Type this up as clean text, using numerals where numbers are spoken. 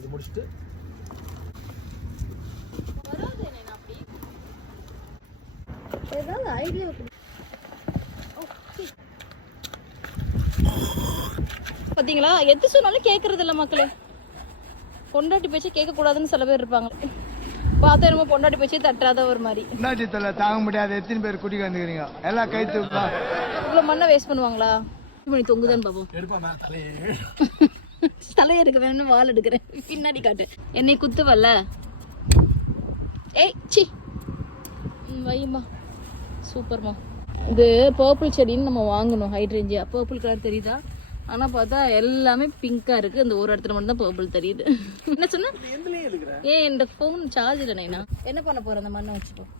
இது முடிச்சுட்டு ஏதாவது ஐடியா பார்த்தீங்களா? எது சொன்னாலும் கேட்கறது இல்லை மக்களே. பொண்டாட்டி பேச்சே கேட்கக்கூடாதுன்னு சில பேர் இருப்பாங்க. பார்த்தா என்னமோ பொண்டாட்டி பேச்சே தட்டாத ஒரு மாதிரி. பொண்டாட்டி தொல்லை தாங்க முடியாது. எத்தனை பேர் குடி வந்துக்கிறீங்க? எல்லாம் கை தூக்கா. இவ்வளோ மண்ணை வேஸ்ட் பண்ணுவாங்களா? மணி தொங்குதான்னு பார்ப்போம். எடுப்பாமா தலையே. தலையை எடுக்க வேணும்னு வால் எடுக்கிறேன். பின்னாடி காட்டு. என்னை குத்துவல்ல. ஏய் சி வைமா. சூப்பர்மா. இது பர்பிள் செடின்னு நம்ம வாங்கணும். ஹைட்ரேஞ்சியா பர்பிள் கலர் தெரியுதா? ஆனால் பார்த்தா எல்லாமே பிங்காக இருக்குது. இந்த ஒரு இடத்துல மட்டும் தான் பர்பிள் தெரியுது. என்ன சொன்ன? ஏன் இந்த ஃபோன் சார்ஜ் இல்லை நைனா. என்ன பண்ண போகிறேன் அந்த மண்ணை வச்சுட்டோம்.